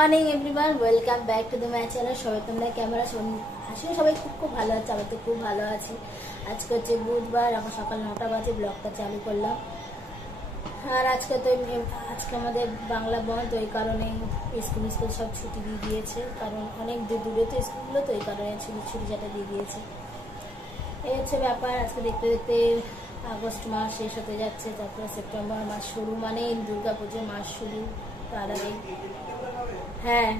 Morning everyone, welcome back to the my channel. সবাই তোমরা camera আসলে সবাই খুব ভালো আছে। আমি তো খুব ভালো আছি। আজকে হচ্ছে বুধবার, এখন সকাল 9টা বাজে ব্লগটা চালু করলাম। আর আজকে আমাদের বাংলা বন্ধ, ওই কারণে স্কুল সব ছুটি দিয়ে দিয়েছে, কারণ অনেক দূরে তো স্কুলগুলো, তো ওই কারণে ছুটিটা দিয়ে দিয়েছে। এই হচ্ছে ব্যাপার। আজকে দেখতে দেখতে আগস্ট মাস শেষ হতে যাচ্ছে, তারপরে সেপ্টেম্বর মাস শুরু, মানে দুর্গা পুজো মাস শুরু। তার আগে হ্যাঁ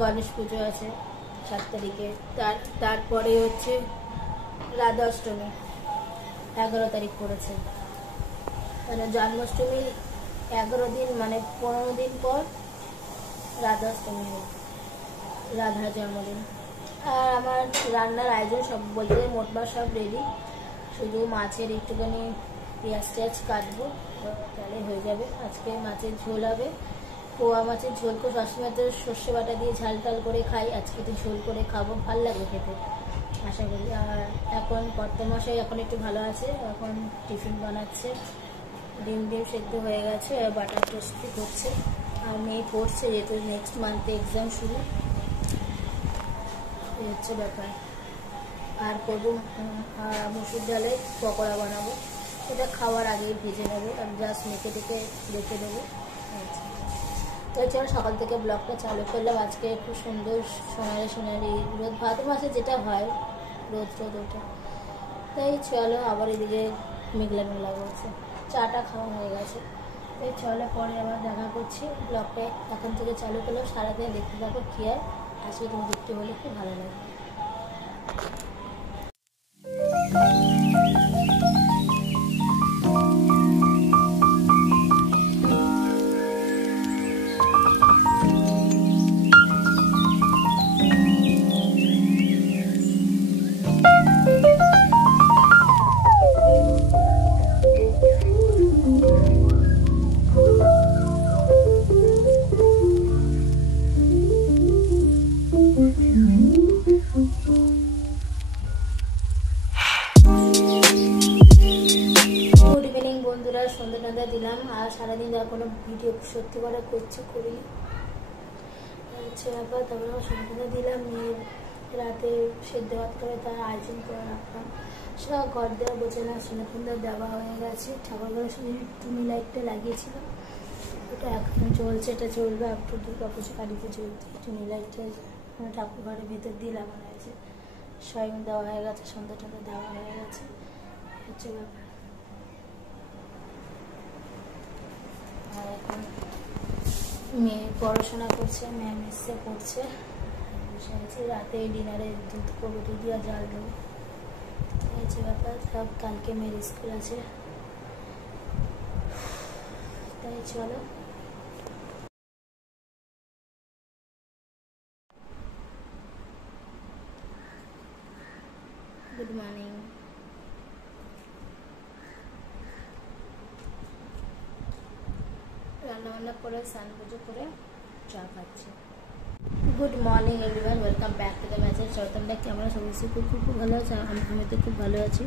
গণেশ পুজো আছে 7 তারিখে। তারপরে হচ্ছে রাধা অষ্টমী 11 তারিখ পড়েছে, মানে জন্মাষ্টমী 11 দিন, মানে 15 দিন পর রাধা অষ্টমী হয়, রাধার জন্মদিন। আর আমার রান্নার আয়োজন সব বলতে মোটমাট সব রেডি, শুধু মাছের একটুখানি পেঁয়াজ টেয়াজ কাটবো, তাহলে হয়ে যাবে। আজকে মাছের ঝোল হবে, পোয়া মাছের ঝোল। তো সবসময় তো সর্ষে বাটা দিয়ে ঝাল টাল করে খাই, আজকে তো ঝোল করে খাবো, ভালো লাগবে খেতে আশা করি। আর এখন কর্তামশাই এখন একটু ভালো আছে, এখন টিফিন বানাচ্ছে, ডিম সেদ্ধ হয়ে গেছে, বাটার প্রস্তুতি করছে। আর মেয়ে পড়ছে, যেহেতু নেক্সট মান্থে এক্সাম শুরু, এই হচ্ছে ব্যাপার। আর করবো মুসুর ডালের পকোড়া বানাবো, এটা খাওয়ার আগেই ভেজে নেবো, আর জাস্ট মেখে টেকে রেখে দেবো। তো চলো সকাল থেকে ব্লগটা চালু করলাম। আজকে খুব সুন্দর সোনালি রোদ, ভাদ্র মাসে যেটা হয় রোদ ওটা। তাই চলো, আবার এদিকে মেঘলা করছে, চাটা খাওয়া হয়ে গেছে। তাই চলো পরে আবার দেখা করছি। ব্লগটা এখন থেকে চালু করলাম, সারাদিন দেখতে থাকো কি আর আজকে তুমি দেখতে হলে খুব ভালো লাগবে। সন্ধ্যা দিলাম, আর সারাদিন আর কোনো ভিডিও সত্যি করে করিনি, হচ্ছে ব্যাপার। তারপরে সন্ধ্যা দিলাম, মেয়ের রাতে সেদ্ধ ভাত করে তার আয়োজন করে রাখলাম, সব ঘর দেওয়া গোছানো সন্ধ্যা দেওয়া হয়ে গেছে। ঠাকুরঘরের সঙ্গে টুনি লাইটটা লাগিয়েছিলাম, ওটা এখন চলছে, এটা চলবে একটু দুর্গা পুজো কালী পুজো। টুনি লাইটটা ঠাকুর ঘরের ভেতর দিয়ে লাগানো হয়েছে, স্বয়ং দেওয়া হয়ে গেছে, সন্ধ্যা দেওয়া হয়ে গেছে, হচ্ছে ব্যাপার। আর এখন মেয়ে পড়াশোনা করছে, ম্যাম এসে পড়ছে, রাতে ডিনারে দুধ করবো, দুধ আর জাল দেবো, হচ্ছে ব্যাপার। সব কালকে মেয়ের স্কুল আছে, তাই চলো। Good morning. রান্নাবান্না করে স্নান পুজো করে চা খাচ্ছি। Good morning everyone, welcome back to the my channel. তোমরা কেমন আছো? অবশ্যই খুব ভালো আছে, আমি তো খুব ভালো আছি।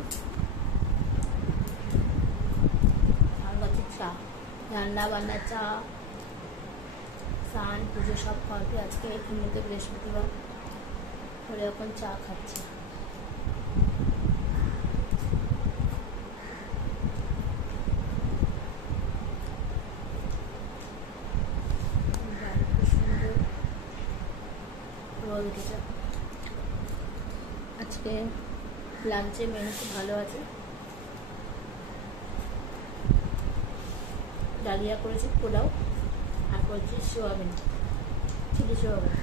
চা, রান্না বান্না, চা, স্নান পুজো সব খাওয়াতে আজকে এমনিতে বৃহস্পতিবার করে এখন চা খাচ্ছি। আজকে লাঞ্চে মেনু খুব ভালো আছে, ডালিয়া করেছি, পোলাও, আর করেছি সোয়াবিন, চিলি সোয়াবিন।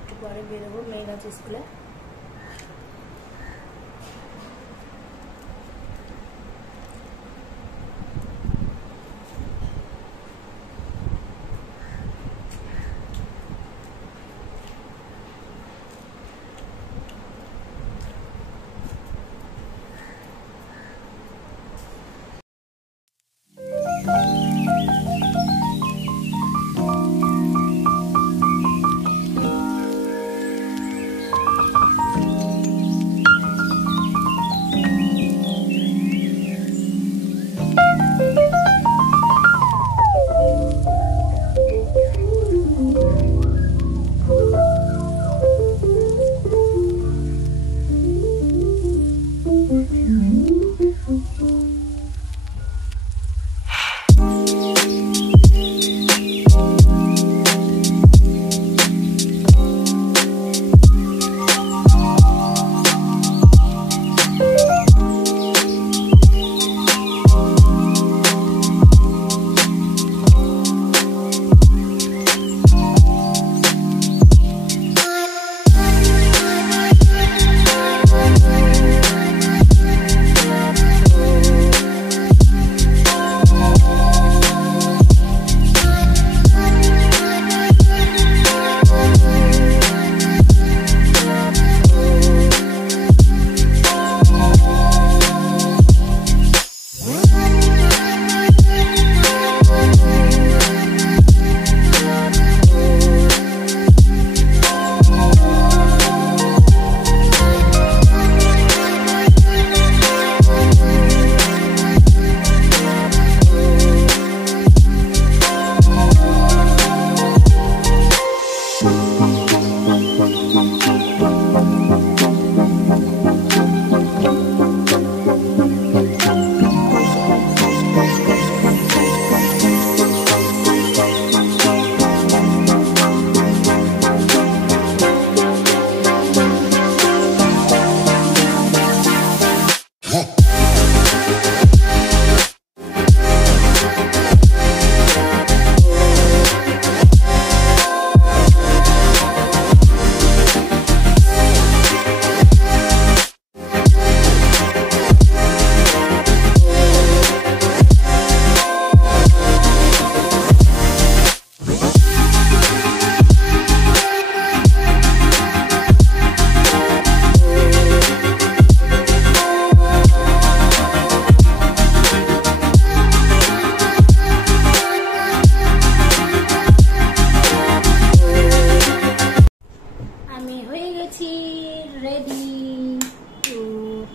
একটু পরে বেরোবো, মেয়ে গেছে স্কুলে।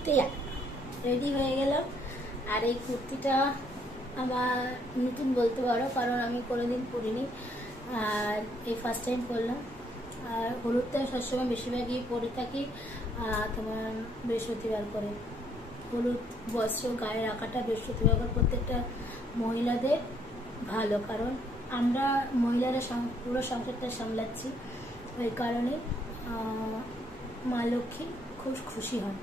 তো রেডি হয়ে গেলাম। আর এই কুর্তিটা আমার নতুন বলতে পারো, কারণ আমি কোনোদিন পরিনি, আর এই ফার্স্ট টাইম পরলাম। আর হলুদটা সবসময় বেশিরভাগই পরে থাকি তোমার বৃহস্পতিবার করে। হলুদ বস্ত্র গায়ে রাখাটা বৃহস্পতিবার প্রত্যেকটা মহিলাদের ভালো, কারণ আমরা মহিলারা পুরো সংসারটা সামলাচ্ছি, ওই কারণে মা লক্ষ্মী খুব খুশি হন।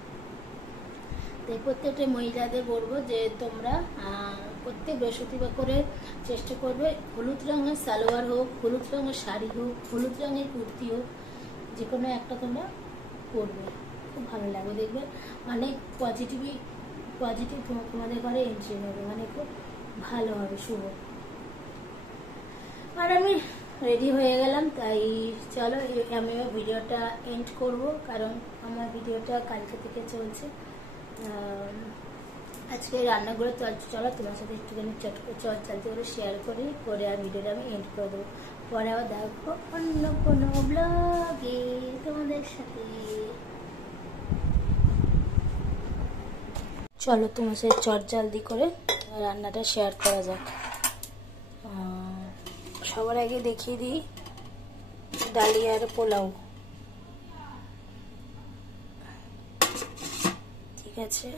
তাই প্রত্যেকটা মহিলাদের বলবো যে তোমরা প্রত্যেক বৃহস্পতিবার করে চেষ্টা করবে হলুদ রঙের সালোয়ার হোক, হলুদ রঙের শাড়ি হোক, হলুদ রঙের কুর্তি হোক, যে কোনো একটা তোমরা পরবে, খুব ভালো লাগবে, দেখবে অনেক পজিটিভ তোমাদের ঘরে এন্ট্রি নেবে, মানে খুব ভালো হবে, শুভ। আর আমি রেডি হয়ে গেলাম, তাই চলো আমি ভিডিওটা এন্ড করব, কারণ আমার ভিডিওটা কালকে থেকে চলছে। আজকে রান্নাগুলো চলো তোমার সাথে একটুখানি চালতে করে শেয়ার করি, পরে আর ভিডিওটা আমি এন্ড করে দেবো। পরে আবার দেখো অন্য কোনো ব্লগে তোমাদের সাথে। চলো তোমার সাথে জলদি করে রান্নাটা শেয়ার করা যাক। সবার আগে দেখিয়ে দিই ডালিয়ার পোলাও, ঠিক আছে,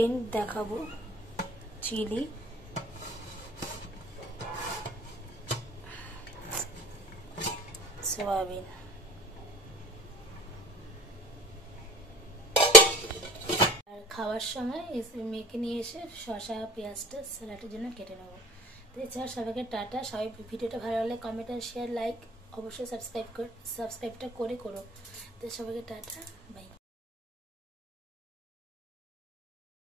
এন্ড দেখাবো চিলি, সয়াবিন, আর খাওয়ার সময় মেখে নিয়ে এসে শসা পেঁয়াজটা স্যালাডের জন্য কেটে নেবো। তো এছাড়া সবাইকে টাটা। সবাই ভিডিওটা ভালো লাগলে কমেন্ট আর শেয়ার লাইক অবশ্যই সাবস্ক্রাইবটা করে করো। তো সবাইকে টাটা, বাই।